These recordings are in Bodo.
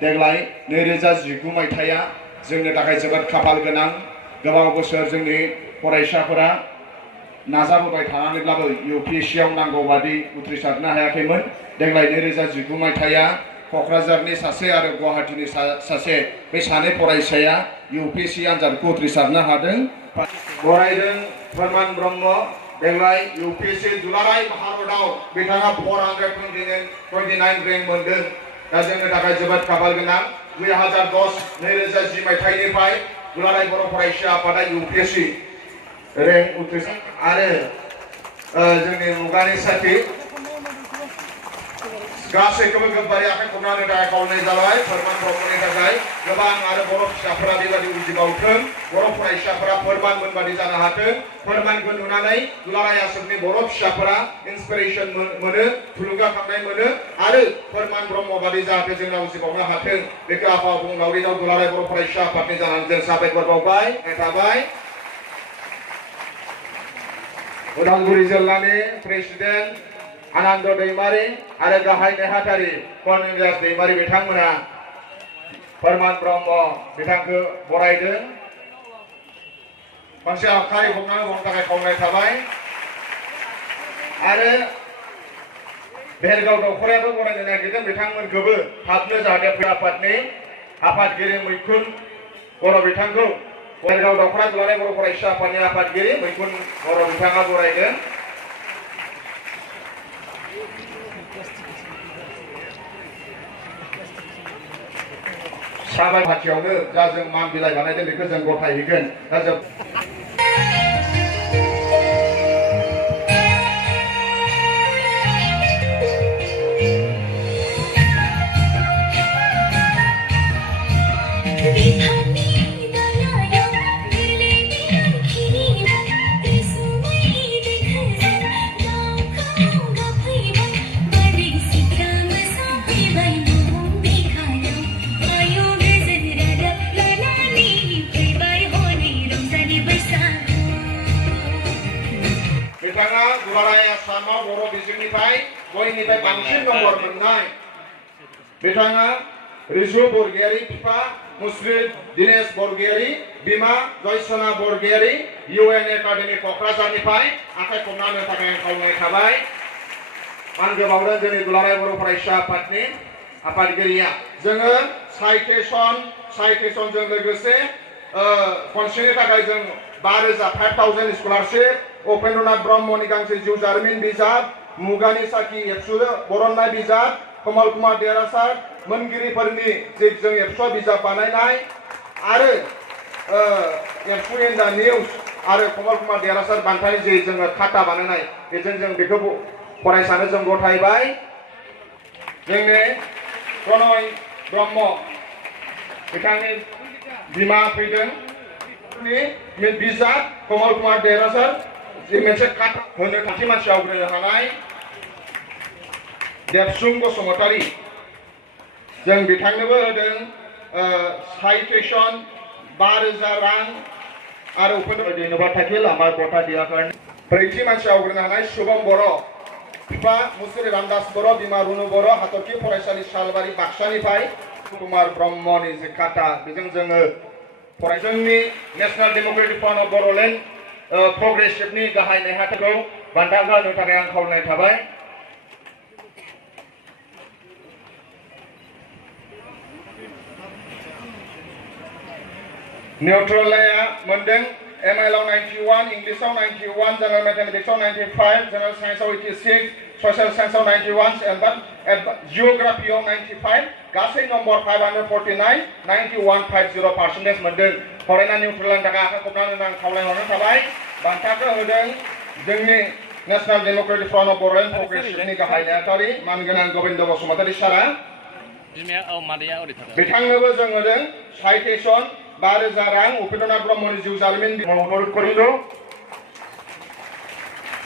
देग्लाय 2019 मायथाइया जोंनि थाखाय जोबोद खाफाल गोनां गोबां बोसोर जोंनि फरायसाफोरा नाजाबोबाय थानानैब्लाबो UPSCआव नांगौ बादि उथ्रिसारनो हायाखैमोन देग्लाय 2019 मायथाइया क'क्राझारनि सासे आरो गुवाहाटीनि सासे बे सानै फरायसाया UPSC आनजादखौ उथ्रिसारनो हादों बरायदों फोरमान ब्रह्म देग्लाय UPSC दुलाराय भारतआव बिथाङा 429 रेंक मोनदों दा जोंनि थाखाय जोबोद खाफाल गोनां 2010-2010 मायथाइनिफ्राय दुलाराय बर' फरायसा आफादा UPSC रेंक उथ्रिसार आरो जोंनि मुगानि साथी गासैखौबो गोबारै आखाइ खबनानै थाखाय खावलायनाय जाबाय फोरमान ब्रह्मनि थाखाय गोबां आरो बर' फिसाफोरा बेबादि उजिबावथों बर' फरायसाफोरा फोरमान मोनबादि जानो हाथों फोरमानखौ नुनानै दुलाराय आसामनि बर' फिसाफोरा इन्सपिरेसन मोनो थुलुंगाखांनाय मोनो आरो फोरमान ब्रह्म बादि जाहाथे जोंना उजिबावनो हाथों बेखौ आफा बुंलावरिनाव दुलाराय बर' फरायसा आफादनि जानानै जों साबायखर बावबाय थाबाय उदालगुरि जिल्लानि प्रेसिडेन्ट आनन्द दैमारि आरो गाहाय नेहाथारि कर्नेलियास दैमारि बिथांमोना फोरमान ब्रह्म बिथांखौ बरायदों खनसे आखाइ हमनानै बुंनो थाखाय खावलायनाय थाबाय आरो बेलगाव दख'रायाबो बरायनो नागिरदों बिथांमोनखौबो थाबनो जाहाथे आफादनि आफादगिरि मैखुन बर' बिथांखौ बेलगाव दख'रा दुलाराय बर' फरायसा आफादनि आफादगिरि मैखुन बर' बिथाङा बरायदों साबाय खाथियावनो जा जों मान बिलाइ बानायदों बेखौ जों गथायहैगोन दा जों बिथाङा दुलाराय आसामाव बर' बिजोंनिफ्राय बयनिफ्राय बांसिन नम्बर मोननाय बिथाङा रिजु बरगयारी बिफा मुस्रिद दिनेश बरगयारी बिमा जयसना बरगयारी UN एकाडेमि क'क्राझारनिफ्राय आखाइ खबनानै थाखाय खावलायनाय थाबाय मान गोबावदों जोंनि दुलाराय बर' फरायसा आफादनि आफादगिरिया जोङो साइटेसनजों लोगोसे खनसेनि थाखाय जों 5,000 स्कलारशिप उपेन्द्रनाथ ब्रह्मनि गांसे जिउ जारिमिन बिजाब मुगानि साखि एबसु बरननाय बिजाब कमल कुमार देरासार मोनगिरिफोरनि जों एबसु बिजाब बानायनाय आरो एबसु इन दा निउज आरो कमल कुमार देरासार बान्थानि जे जोङो खाता बानायनाय बेजों जों बेखौ फरायसानो जों गथायबाय जोंनि प्रनय ब्रह्म बिथांनि बिमा फैदों बिजाब कमल कुमार देरासार जे मोनसे खाता होनो खाथि मानसि आवग्रिनो हानाय देबसुं बसुमतारी जों बिथांनोबो होदों साइटेसन 5,000 रां आरो उपेन्द्र देनोबा टाइटेल आमार गथा दियाकर ब्रैथि मानसि आवग्रिनो हानाय शुभम बर' बिफा मुसुरि रामदास बर' बिमा रुनु बर' हाथरखि फरायसालि सालबारि बाक्सानिफ्राय कुमार ब्रह्मनि जे खाता बेजों जोङो जोंनि national democratic front of Bodoland प्रोग्रेसिभनि गाहाय नेहाथारखौ बान्था होनो थाखाय आं खावलायनाय थाबाय निउट्रेलाया मोनदों ML आव 91 इंलिसाव 91 जनरल मैथमेटिक्सआव 95 जनरल साइन्सआव 86 ससियेल साइन्सआव 91 जिअग्राफियाव 95 गासै नम्बर 549 9150% मोनदों फरायना निउट्रेलनि थाखाय आखाइ खबनानै आं खावलायहरनो थाबाय बान्थाखौ होदों जोंनि national democratic front of Bodoland प्रोग्रेसिभनि गाहाय नेहाथारि मानगोनां गोविन्द बसुमतारी सारा बिथांनोबो जों होदों साइटेसन 5,000 रां उपेन्द्रनाथ ब्रह्मनि जिउ जारिमिन अनुरोध करिदो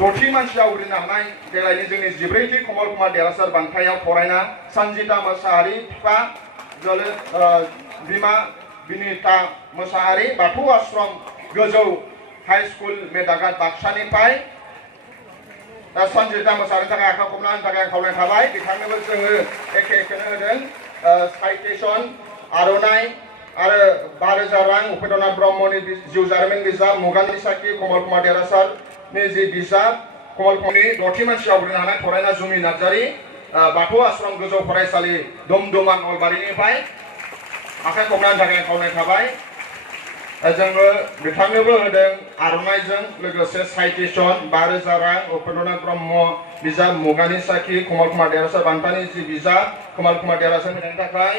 दथि मानसि आवग्रिनो हानाय देग्लायनि जोंनि 14थि कमल कुमार देरासार बान्थायाव फरायना सन्जिता मोसाहारि बिफा बिमा बिनिता मोसाहारि बाथौ आश्रम गोजौ हाई स्कुल मेदाघाट बाक्सानिफ्राय दा सन्जिता मोसाहारिनि थाखाय आखाइ खबनायनि थाखाय खावलायनाय थाबाय बिथांनोबो जोङो एखेखौनो होदों साइटेसन आर'नाइ आरो 5,000 रां उपेन्द्रनाथ ब्रह्मनि जिउ जारिमिन बिजाब मुगानि साखि कमल कुमार देरहासारनि जि बिजाब कमल कुमारनि 6थि मानसि आवग्रिनो हानाय फरायना जुमि नार्जारि बाथौ आश्रम गोजौ फरायसालि दमदमा नलबारिनिफ्राय आखाइ खबनायनि थाखाय खावलायनाय थाबाय जोङो बिथांनोबो होदों आर'नाइजों लोगोसे साइटेसन 5,000 रां उपेन्द्रनाथ ब्रह्म बिजाब मुगानि साखि कमल कुमार देरहासार बान्थानि जि बिजाब कमल कुमार देरहासारनि थाखाय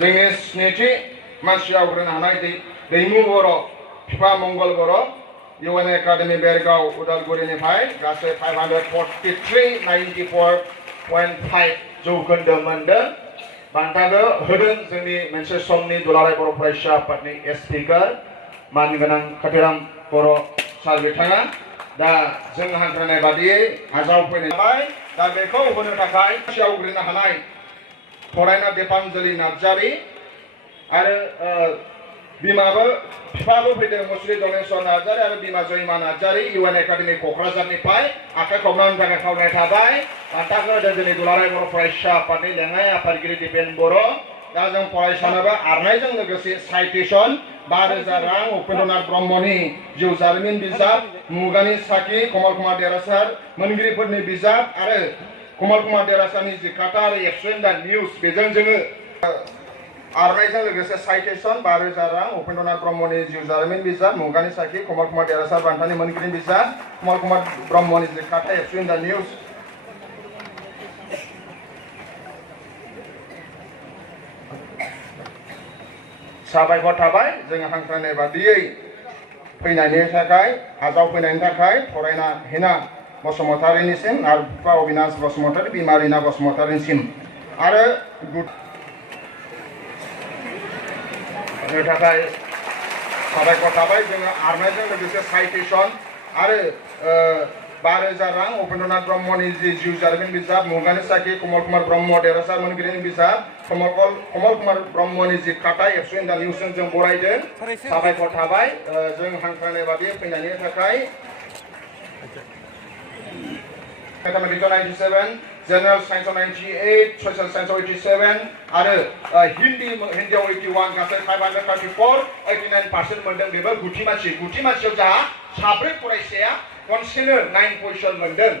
जोंनि स्निथि मानसि आवग्रिनो हानाय दैमु बर' फिफा मंगल बर' UN एकाडेमि बेरगाव उदालगुरिनिफ्राय गासै 543.94.5 जौखोन्दो मोनदों बान्थाखौ होदों जोंनि मोनसे समनि दुलाराय बर' फरायसा आफादनि स्पिकार मानगोनां कातिराम बर' सार बिथाङा दा जों हांख्रायनाय बादियै आजावफैनाय जाबाय दा बेखौ होनो थाखाय आवग्रिनो हानाय फरायना दीपांजलि नार्जारि आरो बिमाबो बिफाबो फैदों मुस्रि दनेश्वर नार्जारि आरो बिमा जयमा नार्जारि UN एकाडेमि क'क्राझारनिफ्राय आखाइ खबनायनि थाखाय खावलायनाय थाबाय बान्थाखौ होदों जोंनि दुलाराय बर' फरायसा आफादनि लेङाइ आफादगिरि दिपेन बर' दा जों फरायसानोबो आर'नाइजों लोगोसे साइटेसन 5,000 रां उपेन्द्रनाथ ब्रह्मनि जिउ जारिमिन बिजाब मुगानि साखि कमल कुमार देरहासार मोनगिरिफोरनि बिजाब आरो कमल कुमार देरहासारनि जि खाता आरो एक्सप्लेन दा निउज बेजों जोङो आर'नाइजों लोगोसे साइटेसन 5,000 रां उपेन्द्रनाथ ब्रह्मनि जिउ जारिमिन बिजाब मुगानि साखि कमल कुमार देरहासार बान्थानि मोनगिरि बिजाब कमल कुमार ब्रह्मनि जि खाता एक्सप्लेन दा निउज साबायखर थाबाय जों हांख्रायनाय बादियै फैनायनि थाखाय आजावफैनायनि थाखाय फरायना हेना बसुमतारिनिसिम आरो बिफा अबिनाश बसुमतारि बिमा रिना बसुमतारिनिसिम आरो थाखाय साबायखर थाबाय जोङो आर'नाइजों लोगोसे साइटेसन आरो 5,000 रां उपेन्द्रनाथ ब्रह्मनि जि जिउ जारिमिन बिजाब मुगानि साखि कमल कुमार ब्रह्म देरहासार मोनगिरिनि बिजाब कमल कुमार ब्रह्मनि जि खाता एक्सप्लेन दा निउसजों जों बरायदों साबायखर थाबाय जों हांख्रायनाय बादि फैनायनि थाखाय Mathematics 97, General Science 98, Social Science 87, आरो हिन्दीयाव 81 गासै 534 89% मोनदों बेबो गुथि मानसियाव जोंहा 4 फरायसाया खनसेनो 9 पजिशन मोनदों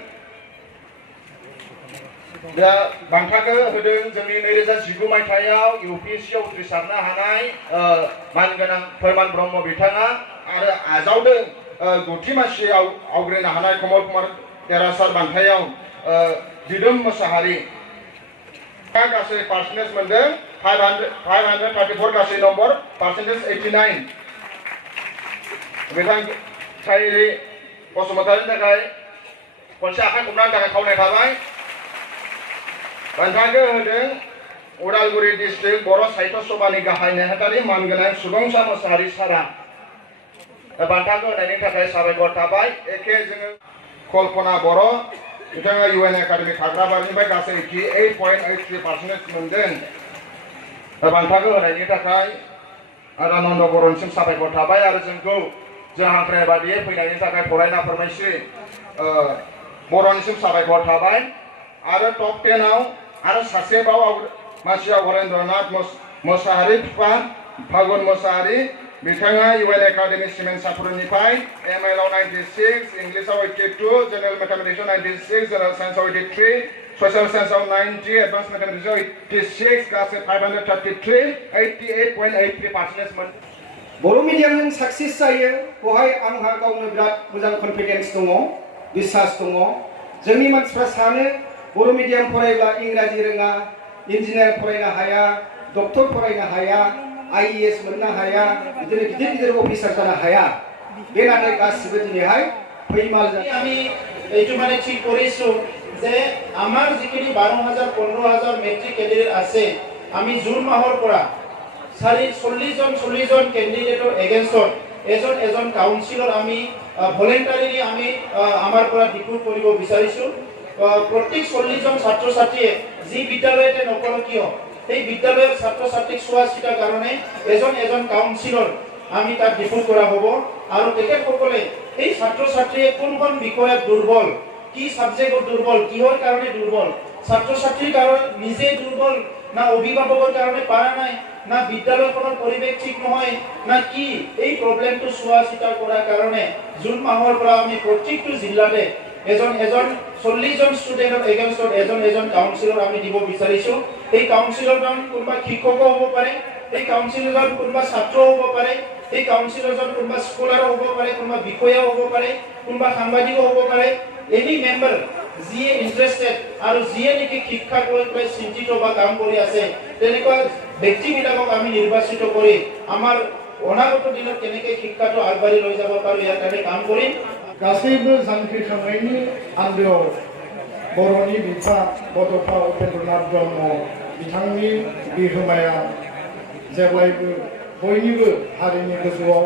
दा बान्थाखौ होदों जोंनि 2019 मायथाइयाव UPSCआव उथ्रिसारनो हानाय मानगोनां फोरमान ब्रह्म बिथाङा आरो आजावदों गुथि मानसियाव आवग्रिनो हानाय कमल कुमार देरहासार बान्थायाव दिदोम मोसाहारि गासै पार्सेन्टेज मोनदों 534 गासै नम्बर पार्सेन्टेज 89 बिथां सायरि बसुमतारिनि थाखाय खनसे आखाइ खबनायनि थाखाय खावलायनाय थाबाय बान्थाखौ होदों उदालगुरि डिस्ट्रिक्ट बर' साहित्य सभानि गाहाय नेहाथारि मानगोनां सुबुंसा मोसाहारि सारा बान्थाखौ होनायनि थाखाय साबायखर थाबाय एखे जोङो कल्पना बर' बिथाङा UN एकाडेमि खाग्राबारिनिफ्राय गासै 88.83% मोनदों बान्थाखौ होनायनि थाखाय आनन्द बर'निसिम साबायखर थाबाय आरो जोंखौ जों हांख्रायनाय बादियै फैनायनि थाखाय फरायना फोरमायसि बर'निसिम साबायखर थाबाय आरो टप 10 आव आरो सासेबाव मानसिया हरेन्द्रनाथ मोसाहारि बिफा फागुन मोसाहारि बिथाङा UN एकाडेमि सिमेन्ट सापुरनिफ्राय ML आव 96 इंलिशआव 82 जेनेरेल मेथामेटिक्सआव 96 जेनेरेल साइन्सआव 83 ससियेल साइन्सआव 90 एडभान्स मेथामेटिक्सआव 86 गासै 533 88.83% मोन बर' मिडियामजों साक्सेस जायो बेवहाय आंहा गावनो बिराद मोजां कनफिडेन्स दङ बिश्वास दङ जोंनि मानसिफ्रा सानो बर' मिडियाम फरायब्ला इंराजि रोङा इन्जिनियार फरायनो हाया डक्टर फरायनो हाया IAS मोननो हाया बिदिनो गिदिर अफिसार जानो हाया बे नाथाय गासिबो दिनैहाय फैमाल আমি এইটো মানে ঠিক কৰিছো যে আমাৰ যিখিনি 12,000 15,000 মেট্ৰিক ক্যান্ডিডেট আছে আমি জুন মাহৰ পৰা 40 জন ক্যান্ডিডেটৰ এগেইনষ্টত এজন কাউন্সিলৰ আমি ভলেন্টাৰিলি আমি আমাৰ পৰা ডিপুট কৰিব বিচাৰিছো প্ৰত্যেক 40 জন ছাত্ৰ ছাত্ৰীয়ে যি বিদ্যালয়তে নকৰো কিয় এই বিদ্যালয়ৰ ছাত্ৰ ছাত্ৰীক চোৱা চিতাৰ কাৰণে এজন কাউন্সিলৰ আমি তাক ডিপুট কৰা হ'ব আৰু তেখেতসকলে এই ছাত্ৰ ছাত্ৰীয়ে কোনখন বিষয়ত দুৰ্বল কি সাবজেক্টত দুৰ্বল কিহৰ কাৰণে দুৰ্বল ছাত্র-ছাত্রীর কারণে নিজে দুর্বল না অভিভাবকের কারণে পারা নাই না বিদ্যালয়খনৰ পৰিৱেশ ঠিক নহয় না কি এই প্ৰব্লেমটো চোৱা চিতা কৰাৰ কাৰণে জুন মাহৰ পৰা আমি প্ৰত্যেকটো জিলাতে এজন 40 জন ষ্টুডেণ্টৰ এগেইনষ্টত এজন কাউন্সিলৰ আমি দিব বিচাৰিছো। এই কাউন্সিলৰজন কোনোবা শিক্ষক হ'ব পাৰে, এই কাউন্সিলৰজন কোনোবা ছাত্ৰ হ'ব পাৰে, এই কাউন্সিলৰজন কোনোবা স্কলাৰ হ'ব পাৰে, কোনোবা বিষয়া হ'ব পাৰে, কোনোবা সাংবাদিক হ'ব পাৰে। এনি মেম্বাৰ যিয়ে ইণ্টাৰেষ্টেড আৰু যিয়ে নেকি শিক্ষাক লৈ পেলাই চিন্তিত বা কাম কৰি আছে তেনেকুৱা ব্যক্তিবিলাকক আমি নিৰ্বাচিত কৰি আমাৰ অনাগত দিনত কেনেকৈ শিক্ষাটো আগবাঢ়ি লৈ যাব পাৰোঁ ইয়াৰ কাৰণে কাম কৰিম। गासैबो जांख्रिखांनायनि आन्दोआव बर'नि बिफा बड'फा उपेन्द्रनाथ ब्रह्म बिथांनि बिहोमाया जेब्लायबो बयनिबो हारिनि गोजौआव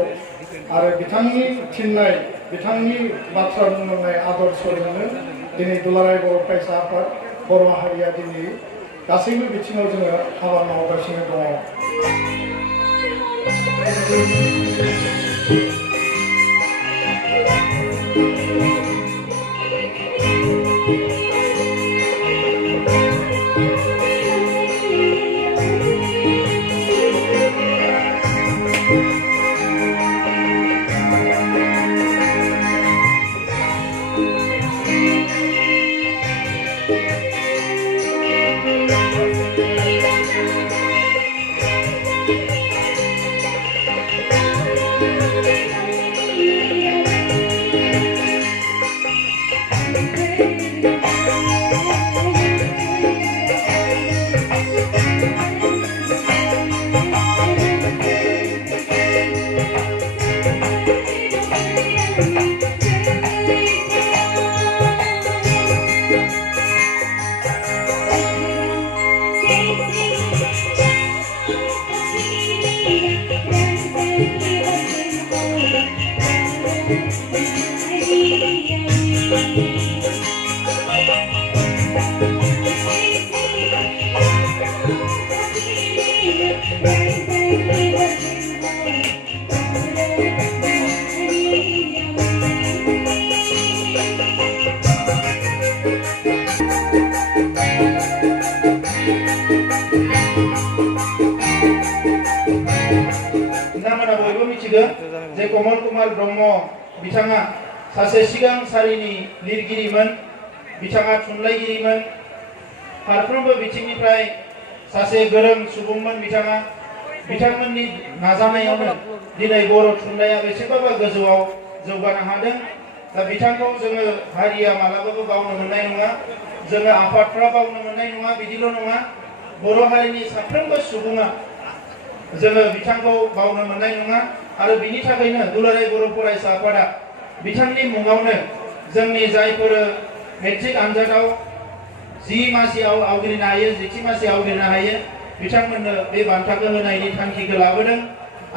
आरो बिथांनि थिननाय बिथांनि बाथ्रा बुंनाय आदर्शजोंनो दिनै दुलाराय बर' फरायसा आफाद बर' हारिया दिनै गासैबो बिथिङाव जोङो हाबा मावगासिनो दङ। जे कमल कुमार ब्रह्म बिथाङा सासे सिगां सारिनि लिरगिरिमोन, बिथाङा थुनलाइगिरिमोन, फारफ्रोमबो बिथिंनिफ्राय सासे गोरों सुबुंमोन बिथाङा। बिथांमोननि नाजानायावनो दिनै बर' थुनलाइया बेसेबाबा गोजौआव जौगानो हादों। दा बिथांखौ जोङो हारिया मालाबाबो बावनो मोननाय नङा, जोङो आफादफ्रा बावनो मोननाय नङा। बिदिल' नङा, बर' हारिनि साफ्रोमबो सुबुङा जोङो बिथांखौ बावनो मोननाय नङा। आरो बिनि थाखायनो दुलाराय बर' फरायसा आफादा बिथांनि मुङावनो जोंनि जायफोर मेट्रिक आनजादाव 10 मासियाव आवग्रिनो हायो, 10 मासियाव आवग्रिनो हायो, बिथांमोननो बे बान्थाखौ होनायनि थांखिखौ लाबोदों।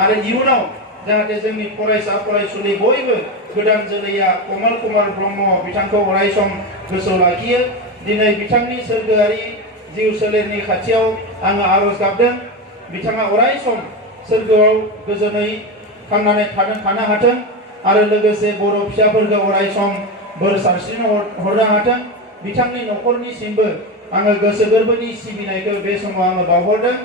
आरो इयुनाव जाहाथे जोंनि फरायसा फरायसुलि बयबो गोदान जोलैया कमल कुमार ब्रह्म बिथांखौ अरायसम गोसोआव लाखियो। दिनै बिथांनि सोरगोआरि जिउ सोलेरनि खाथियाव आङो आरज गाबदों, बिथाङा अरायसम सोरगोआव गोजोनै थांनानै थानो हाथों आरो लोगोसे बर' फिसाफोरखौ अरायसम बोर सारस्रिनो हरनो हाथों। बिथांनि न'खरनिसिमबो आङो गोसो गोरबोनि सिबिनायखौ बे समाव आङो बावहरदों।